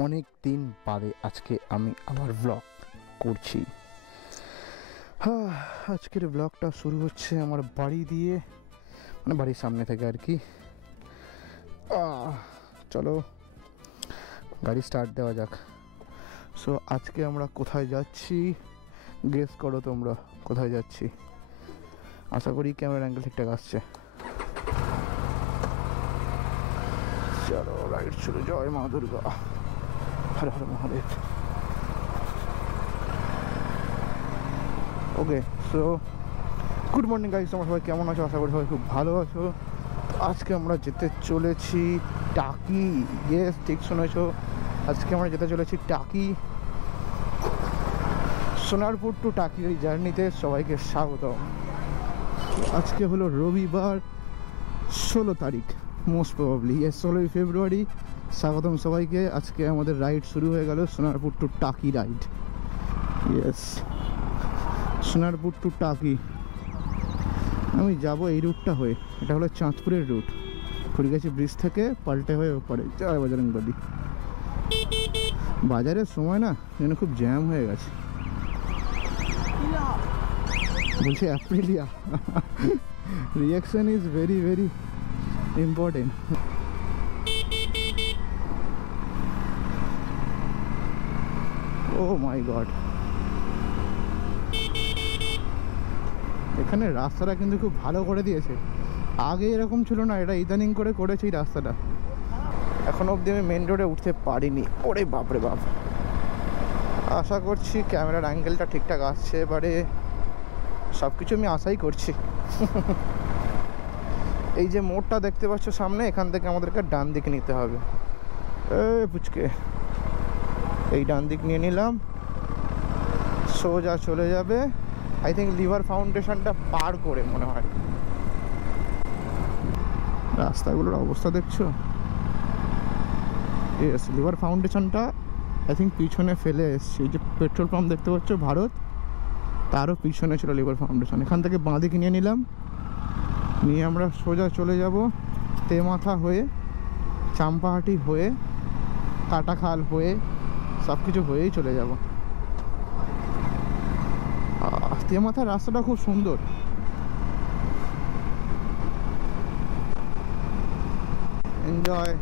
অনেক দিন বাদে আজকে আমি আমার ব্লগ করছি। আজকের ব্লগটা শুরু হচ্ছে আমার বাড়ি দিয়ে, মানে বাড়ির সামনে থেকে আর কি। চলো গাড়ি স্টার্ট দেওয়া যাক। সো আজকে আমরা কোথায় যাচ্ছি গেস করো তোমরা, কোথায় যাচ্ছি? আশা করি ক্যামেরার অ্যাঙ্গেল ঠিকঠাক আসছে। চলো রাইট শুরু। জয় মা দুর্গা, হর হর মহাদেব। ওকে, সো গুড মর্নিং গাইস, তোমরা সবাই কেমন আছো? আশা করি সবাই খুব ভালো আছো। আজকে আমরা যেতে চলেছি টাকি। ইয়েস, ঠিক শুনেছো, আজকে আমরা যেতে চলেছি টাকি। সোনারপুর টু টাকির এই জার্নিতে সবাইকে স্বাগতম। আজকে হলো রবিবার 16 তারিখ, মোস্ট প্রবাবলি 16ই ফেব্রুয়ারি। স্বাগতম সবাইকে। আজকে আমাদের রাইড শুরু হয়ে গেল, সোনারপুর টু টাকি রাইড। ইয়েস, সোনারপুর টু টাকি। আমি যাব এই রুটটা হয়ে, এটা হলো চাঁদপুরের রুট। খড়িগাছি ব্রিজ থেকে পাল্টে হয়ে ওপরে। জয় বজরংবলী। বাজারের সময় না যেন খুব জ্যাম হয়ে গেছে। বলছি Aprilia. Reaction is very very important. Oh my god, এখানে রাস্তাটা কিন্তু খুব ভালো করে দিয়েছে। আগে এরকম ছিল না, এটা ইদানিং করে করেছে এই রাস্তাটা। এখনো অবধি আমি মেন রোডে উঠতে পারিনি। ওরে বাপরে বাপ। আশা করছি ক্যামেরার অ্যাঙ্গেলটা ঠিকঠাক আসছে, এবারে সব কিছু আমি আশাই করছি। এই যে মোড়টা দেখতে পাচ্ছ সামনে, এখান থেকে আমাদেরকে ডান দিকে নিতে হবে। পুচকে এই ডান দিক নিয়ে নিলাম, সোজা চলে যাবে আই থিঙ্ক লিভার ফাউন্ডেশনটা পার করে মনে হয়। রাস্তাগুলোর অবস্থা দেখছো? ইয়েস, লিভার ফাউন্ডেশনটা আই থিঙ্ক পিছনে ফেলে এসছে। এই যে পেট্রোল পাম্প দেখতে পাচ্ছ ভারত, তারও পিছনে ছিল লিভার ফাউন্ডেশন। এখান থেকে বাঁ দিকে নিয়ে নিলাম, নিয়ে আমরা সোজা চলে যাব তেমাথা হয়ে, চাম্পাহাটি হয়ে, কাটাখাল হয়ে, সব কিছু হয়েই চলে যাব। তেমাথার রাস্তাটা খুব সুন্দর। এনজয়।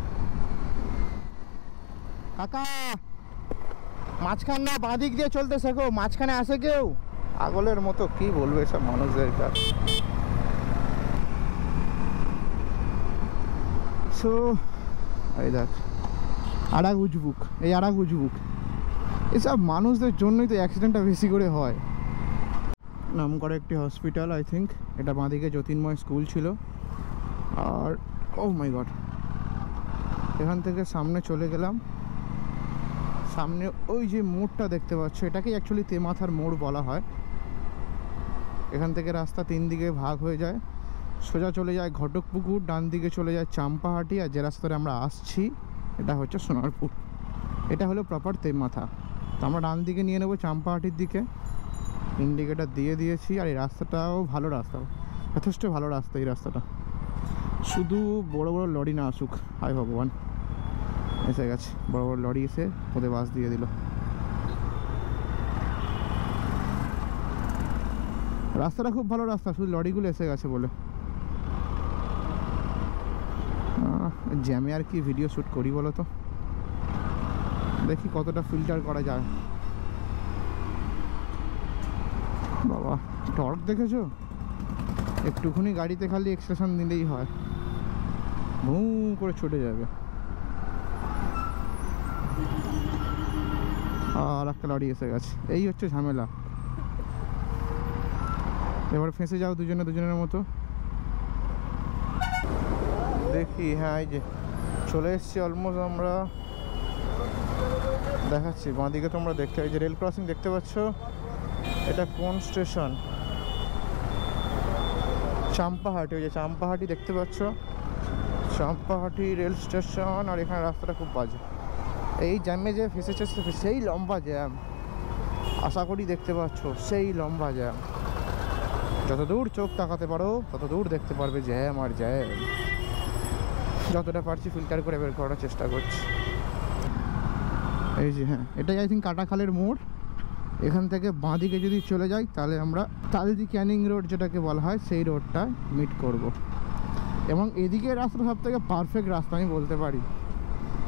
কাকা মাঝখান না বাঁ দিক দিয়ে চলতে শেখো, মাঝখানে আসে কেউ পাগলের মতো। কি বলবে সব মানুষদের কাজ। সো এই দেখ আরাগ উজবুক, এই আরাগ উজবুক, এসব মানুষদের জন্যই তো অ্যাক্সিডেন্টটা বেশি করে হয়। নাম করা একটি হসপিটাল আই থিঙ্ক। এটা বাঁদিকে জ্যোতির্ময় স্কুল ছিল। আর ও মাই গড, এখান থেকে সামনে চলে গেলাম। সামনে ওই যে মোড়টা দেখতে পাচ্ছ, এটাকেই অ্যাকচুয়ালি তেমাথার মোড় বলা হয়। এখান থেকে রাস্তা 3 দিকে ভাগ হয়ে যায়। সোজা চলে যায় ঘটকপুকুর, ডান দিকে চলে যায় চাম্পাহাটি, আর যে রাস্তায় আমরা আসছি এটা হচ্ছে সোনারপুর। এটা হলো প্রপার তেমাথা। তো আমরা ডান দিকে নিয়ে নেবো চাম্পাহাটির দিকে। ইন্ডিকেটার দিয়ে দিয়েছি। আর এই রাস্তাটাও ভালো রাস্তা, যথেষ্ট ভালো রাস্তা এই রাস্তাটা। শুধু বড় বড় লরি না আসুক, হায় ভগবান। এসে গেছে বড় বড় লরি, এসে ওদের বাস দিয়ে দিল। রাস্তাটা খুব ভালো রাস্তা, শুধু লরিগুলো এসে গেছে বলে। জ্যামে আর কি ভিডিও শ্যুট করি বলো তো, দেখি কতটা ফিল্টার করা যায়। বাবা টর্ক দেখেছো? একটুখানি গাড়িতে খালি এক্সটেনশন দিলেই হয়, ভু করে ছুটে যাবে। আর একটা লরি এসে গেছে, এই হচ্ছে ঝামেলা। এবার ফেঁসে যাও দুজনের মতো। দেখি, হ্যাঁ এই যে চলে এসছি অলমোস্ট। আমরা দেখাচ্ছি বাঁদিকে তোমরা দেখতে, এই যে রেল ক্রসিং দেখতে পাচ্ছ। এটা কোন স্টেশন? চাম্পাহাটি। ওই যে চাম্পাহাটি দেখতে পাচ্ছ, চাম্পাহাটি রেল স্টেশন। আর এখানে রাস্তাটা খুব বাজে। এই জ্যামে যে ফেসেছে, সেই লম্বা জ্যাম, আশা করি দেখতে পাচ্ছ, সেই লম্বা জ্যাম। যত দূর চোখ তাকাতে পারো তত দূর দেখতে পারবে জ্যাম আর জ্যাম। যতটা পারছি ফিল্টার করে বের করার চেষ্টা করছি। এই যে হ্যাঁ, এটাই আই থিঙ্ক কাটাখালের মোড়। এখান থেকে বাঁদিকে যদি চলে যাই তাহলে আমরা তালদি ক্যানিং রোড যেটাকে বলা হয় সেই রোডটায় মিট করব। এবং এদিকে রাস্তা সব থেকে পারফেক্ট রাস্তা আমি বলতে পারি।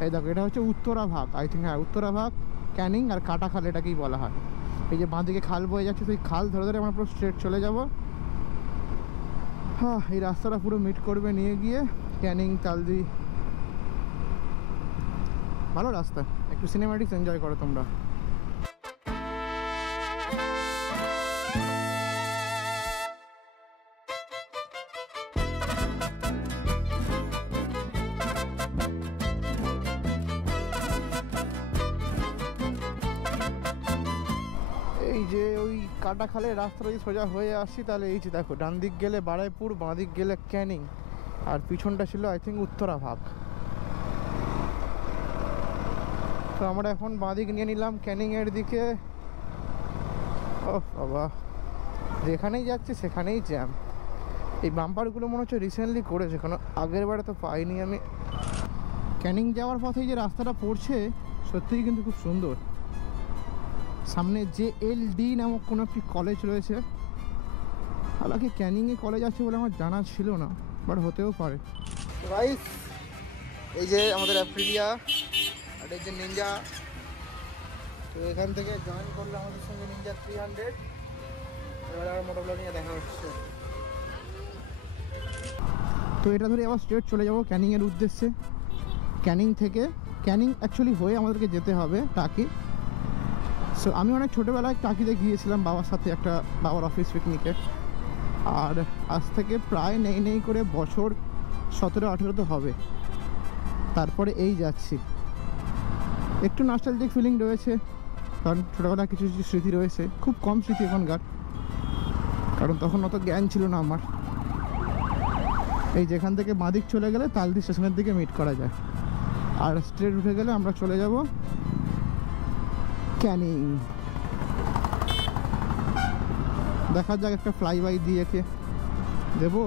এই দেখো, এটা হচ্ছে উত্তরা ভাগ, আই থিঙ্ক, হ্যাঁ উত্তরা ভাগ, ক্যানিং আর কাটাখাল এটাকেই বলা হয়। এই যে বাঁদিকে খাল বয়ে যাচ্ছে, সেই খাল ধরে ধরে আমরা পুরো স্ট্রেট চলে যাব। হ্যাঁ, এই রাস্তাটা পুরো মিট করবে নিয়ে গিয়ে ক্যানিং তালদি। ভালো রাস্তা, একটু সিনেম্যাটিক্স এনজয় করো তোমরা। এই যে ওই কাটাখালের রাস্তা যদি সোজা হয়ে আসি তাহলে এই যে দেখো, ডান দিক গেলে বারাইপুর, বাঁ দিক গেলে ক্যানিং, আর পিছনটা ছিল আই থিঙ্ক উত্তরা ভাগ। তো আমরা এখন বাঁ দিক নিয়ে নিলাম ক্যানিংয়ের দিকে। ও বাবা, যেখানেই যাচ্ছে সেখানেই জ্যাম। এই বাম্পারগুলো মনে হচ্ছে রিসেন্টলি করেছে, কারণ আগের বারে তো পাইনি আমি। ক্যানিং যাওয়ার পথে যে রাস্তাটা পড়ছে সত্যিই কিন্তু খুব সুন্দর। সামনে JLD নামক কোনো একটি কলেজ রয়েছে। হালাকি ক্যানিংয়ে কলেজ আছে বলে আমার জানা ছিল না, বাট হতেও পারে। গাইস, এই যে আমাদের অ্যাপ্রিলিয়া আর এই যে নিনজা। তো এখান থেকে জয়েন করলে আমাদের সঙ্গে নিনজা 300। এবারে আর মোটরগুলো নিয়ে দেখা হচ্ছে। তো এটা ধরে আবার স্ট্রেট চলে যাব ক্যানিংয়ের উদ্দেশ্যে। ক্যানিং থেকে, ক্যানিং অ্যাকচুয়ালি হয়ে আমাদেরকে যেতে হবে টাকি। সো আমি অনেক ছোটোবেলায় টাকিতে গিয়েছিলাম বাবার সাথে, একটা বাবার অফিস পিকনিকে। আর আজ থেকে প্রায় নেই করে বছর 17-18 তো হবে। তারপরে এই যাচ্ছি, একটু নস্টালজিক ফিলিং রয়েছে, কারণ ছোটোবেলায় কিছু কিছু স্মৃতি রয়েছে, খুব কম স্মৃতি এখনকার, কারণ তখন অত জ্ঞান ছিল না আমার। এই যেখান থেকে বাঁদিক চলে গেলে তালদি স্টেশনের দিকে মিট করা যায়, আর স্ট্রেট উঠে গেলে আমরা চলে যাব ক্যানিং। দেখা যাক, একটা ফ্লাই বাই দিয়ে কে দেবো।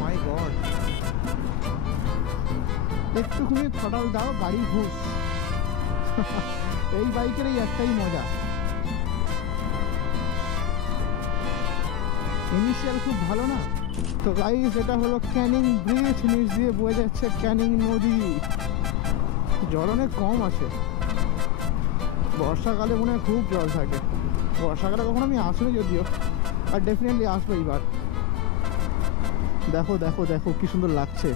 মাই গড, একটুখানি থ্রটল দাও, গাড়ি ঘুষ। এই বাইকের এই একটাই মজা, ইনিশিয়াল খুব ভালো না। তো গাইস, এটা হলো ক্যানিং ব্রিজ, নিচ দিয়ে বয়ে যাচ্ছে ক্যানিং নদী। জল অনেক কম আছে, বর্ষাকালে মনে হয় খুব জল থাকে। বর্ষাকালে কখনো আমি আসিনি যদিও, আর ডেফিনেটলি আসবো এইবার। দেখো দেখো দেখো কি সুন্দর লাগছে।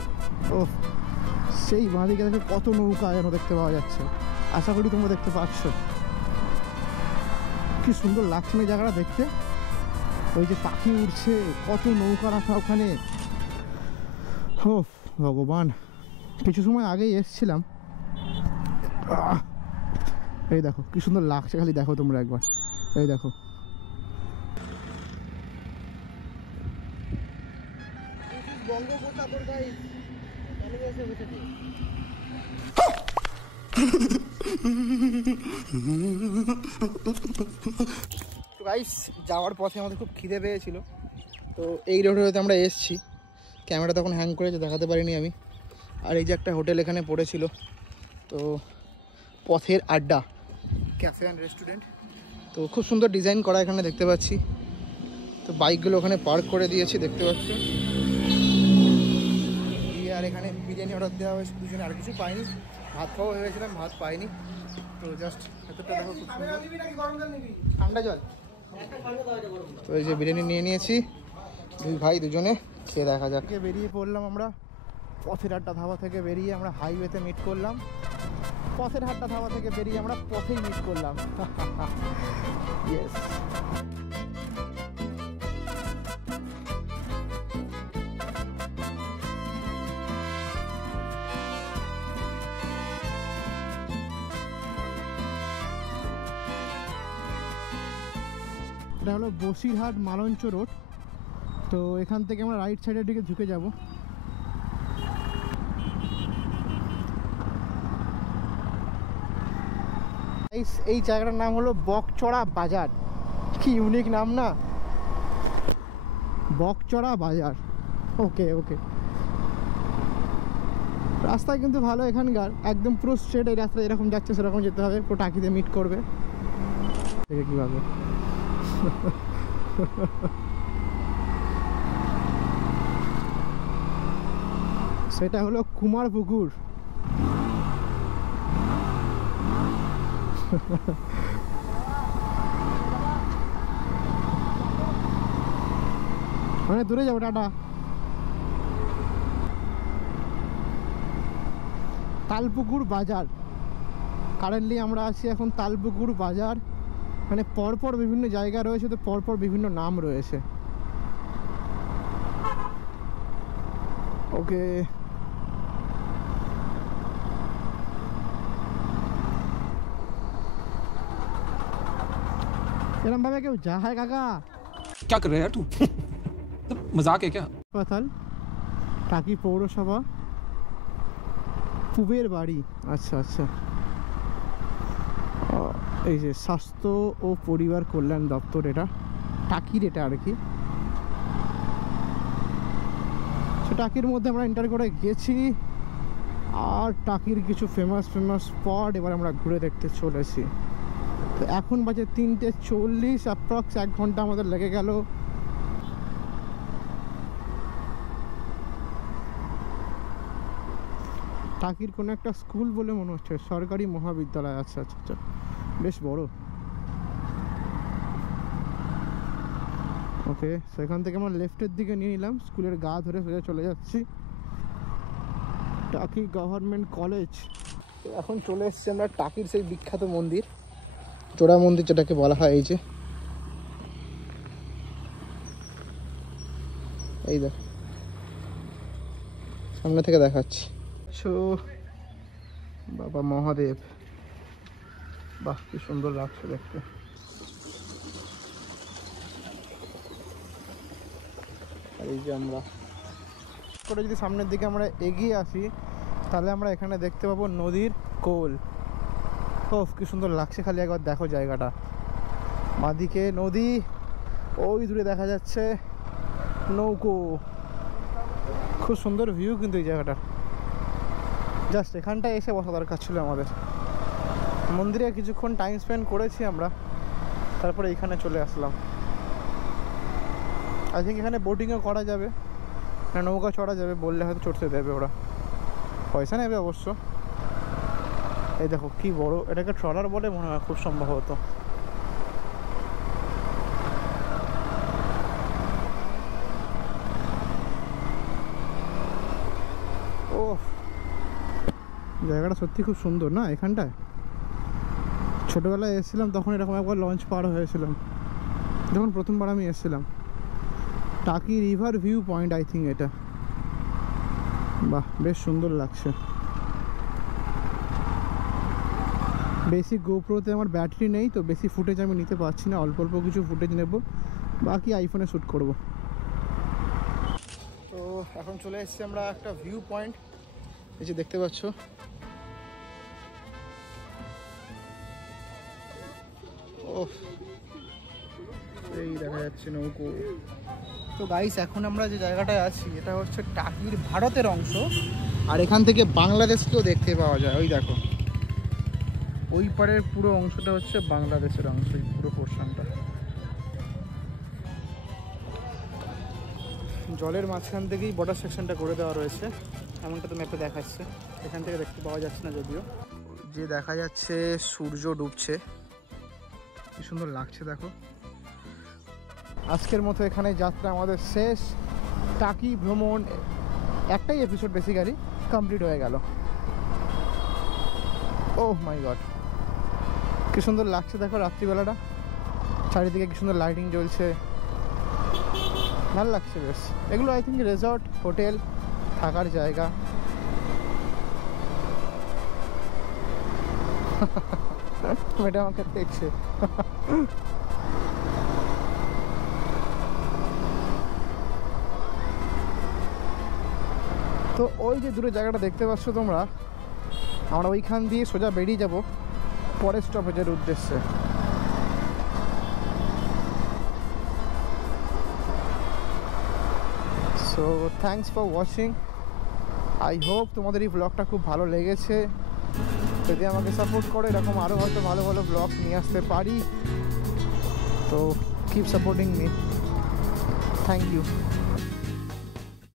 ও, সেই বাঁদিকে দেখো কত নৌকা যেন দেখতে পাওয়া যাচ্ছে। আশা করি তোমরা দেখতে পাচ্ছ কি সুন্দর লাগছে না জায়গাটা দেখতে। ওই যে পাখি উড়ছে, কত নৌকা রাখা ওখানে। ও ভগবান, কিছু সময় আগেই এসছিলাম। এই দেখো কি সুন্দর লাগছে, খালি দেখো তোমরা একবার, এই দেখো। বঙ্গোপসাগর গাইস, তো গাইস, যাওয়ার পথে আমাদের খুব খিদে পেয়েছিল, তো এই রোডে আমরা এসেছি। ক্যামেরা তখন হ্যাং করেছে, দেখাতে পারিনি আমি। আর এই যে একটা হোটেল এখানে পড়েছিল, তো পথের আড্ডা ক্যাফে অ্যান্ড রেস্টুরেন্ট। তো খুব সুন্দর ডিজাইন করা এখানে দেখতে পাচ্ছি। তো বাইকগুলো ওখানে পার্ক করে দিয়েছি দেখতে পাচ্ছি। আর এখানে বিরিয়ানি অর্ডার দেওয়া হয়েছে দুজনে, আর কিছু পাইনি। ভাত খাওয়া ভেবেছিলাম, ভাত পাইনি। তো জাস্ট এতটা দেখো, খুব সুন্দর ঠান্ডা জল। তো এই যে বিরিয়ানি নিয়ে নিয়েছি, দুই ভাই দুজনে, খেয়ে দেখা যাক। বেরিয়ে পড়লাম আমরা পথের আড্ডা ধাবা থেকে বেরিয়ে আমরা হাইওয়েতে মিট করলাম। পথের আড্ডা ধাবা থেকে বেরিয়ে আমরা পথেই মিট করলাম। ইয়েস। এটা হলো বসিরহাট মালঞ্চ রোড। তো এখান থেকে আমরা রাইট সাইডের দিকে ঝুঁকে যাব। এই জায়গাটার নাম হলো বকচড়া বাজার। কি ইউনিক নাম না, বকচড়া বাজার। ওকে ওকে, রাস্তা কিন্তু ভালো এখানকার, একদম পুরো স্ট্রেট। এই রাস্তা এরকম যাচ্ছে সেরকম যেতে হবে, পুরো টাকিতে মিট করবে। দেখে কীভাবে সেটা হলো কুমারপুকুর। মানে দূরে যাবো, টাটা। তালপুকুর বাজার, কারেন্টলি আমরা আছি এখন তালপুকুর বাজার। মানে পরপর বিভিন্ন জায়গা রয়েছে, তো পরপর বিভিন্ন নাম রয়েছে। ওকে, এরম ভাবে কেউ যায় কাকা? क्या कर रहे हैं तू? मजाक है क्या? হাসপাতাল, টাকি পৌরসভা, পুবের বাড়ি। আচ্ছা আচ্ছা, এই যে স্বাস্থ্য ও পরিবার কল্যাণ দপ্তর, এটা টাকির, এটা আর কি। টাকির মধ্যে আমরা এন্টার করে গেছি, আর টাকির কিছু ফেমাস স্পট এবার আমরা ঘুরে দেখতে চলেছি। তো এখন বাজে 3:40, অ্যাপ্রক্স 1 ঘন্টা আমাদের লেগে গেল। টাকির কোনো একটা স্কুল বলে মনে হচ্ছে, সরকারি মহাবিদ্যালয়। আচ্ছা আচ্ছা আচ্ছা, বেশ বড়। ওকে, সেখান থেকে আমরা লেফটের দিকে নিয়ে নিলাম, স্কুলের গা ধরে সোজা চলে যাচ্ছি টাকি গভর্নমেন্ট কলেজ। এখন চলে এসেছি আমরা টাকির সেই বিখ্যাত মন্দির, চোরা মন্দির যেটাকে বলা হয়। এই যে এই দেখ, সামনে থেকে দেখাচ্ছি। বাবা মহাদেব, বাহ কি সুন্দর লাগছে দেখতে। আর এই যে আমরা করে যদি সামনের দিকে আমরা এগিয়ে আসি, তাহলে আমরা এখানে দেখতে পাবো নদীর কোল। ও কি সুন্দর লাগছে, খালি একবার দেখো জায়গাটা। বাঁদিকে নদী, ওই দূরে দেখা যাচ্ছে নৌকো। খুব সুন্দর ভিউ কিন্তু এই জায়গাটা। জাস্ট এখানটায় এসে বসা দরকার ছিল আমাদের। মন্দিরে কিছুক্ষণ টাইম স্পেন্ড করেছি আমরা, তারপরে এখানে চলে আসলাম। আই থিঙ্ক এখানে বোটিংও করা যাবে, নৌকা চড়া যাবে, বললে হয়তো চড়তে দেবে ওরা, পয়সা নেবে অবশ্য। এই দেখো কি বড়, এটাকে ট্রলার বলে মনে হয় খুব সম্ভবত। ও জায়গাটা সত্যি খুব সুন্দর না এখানটায়। ছোটোবেলায় এসেছিলাম তখন এরকম একবার লঞ্চ পার হয়েছিলাম, যখন প্রথমবার আমি এসেছিলাম। টাকি river view point I think এটা। বাহ বেশ সুন্দর লাগছে। বেশি গোপ্রোতে আমার ব্যাটারি নেই, তো বেশি ফুটেজ আমি নিতে পারছি না, অল্প অল্প কিছু ফুটেজ নেব, বাকি আইফোনে শ্যুট করব। তো এখন চলে এসেছি আমরা একটা ভিউ পয়েন্ট, এই যে দেখতে পাচ্ছ। ও এই দেখা যাচ্ছে নৌকো। তো গাইস এখন আমরা যে জায়গাটায় আছি এটা হচ্ছে টাকির ভারতের অংশ, আর এখান থেকে বাংলাদেশকেও দেখতে পাওয়া যায়। ওই দেখো ওই পারের পুরো অংশটা হচ্ছে বাংলাদেশের অংশ, এই পুরো পোর্শনটা। জলের মাঝখান থেকেই বর্ডার সেকশনটা করে দেওয়া রয়েছে, এমনটা তো ম্যাপে দেখাচ্ছে। এখান থেকে দেখতে পাওয়া যাচ্ছে না যদিও। যে দেখা যাচ্ছে সূর্য ডুবছে, কি সুন্দর লাগছে দেখো। আজকের মতো এখানে যাত্রা আমাদের শেষ। টাকি ভ্রমণ একটাই এপিসোড বেসিক্যালি কমপ্লিট হয়ে গেল। ওহ মাই গড, কি সুন্দর লাগছে দেখো রাত্রিবেলাটা, চারিদিকে কি সুন্দর লাইটিং জ্বলছে, ভালো লাগছে বেশ। এগুলো আই থিঙ্ক রিসর্ট, হোটেল, থাকার জায়গা। মেয়েটা আমাকে দেখছে। তো ওই যে দূরে জায়গাটা দেখতে পাচ্ছ তোমরা, আমরা ওইখান দিয়ে সোজা বেরিয়ে যাব পরের স্টপেজের উদ্দেশ্যে। So thanks for watching. I hope তোমাদের এই ব্লগটা খুব ভালো লেগেছে। যদি আমাকে সাপোর্ট করো, এরকম আরও হয়তো ভালো ভালো ব্লগ নিয়ে আসতে পারি। তো keep supporting me. Thank you.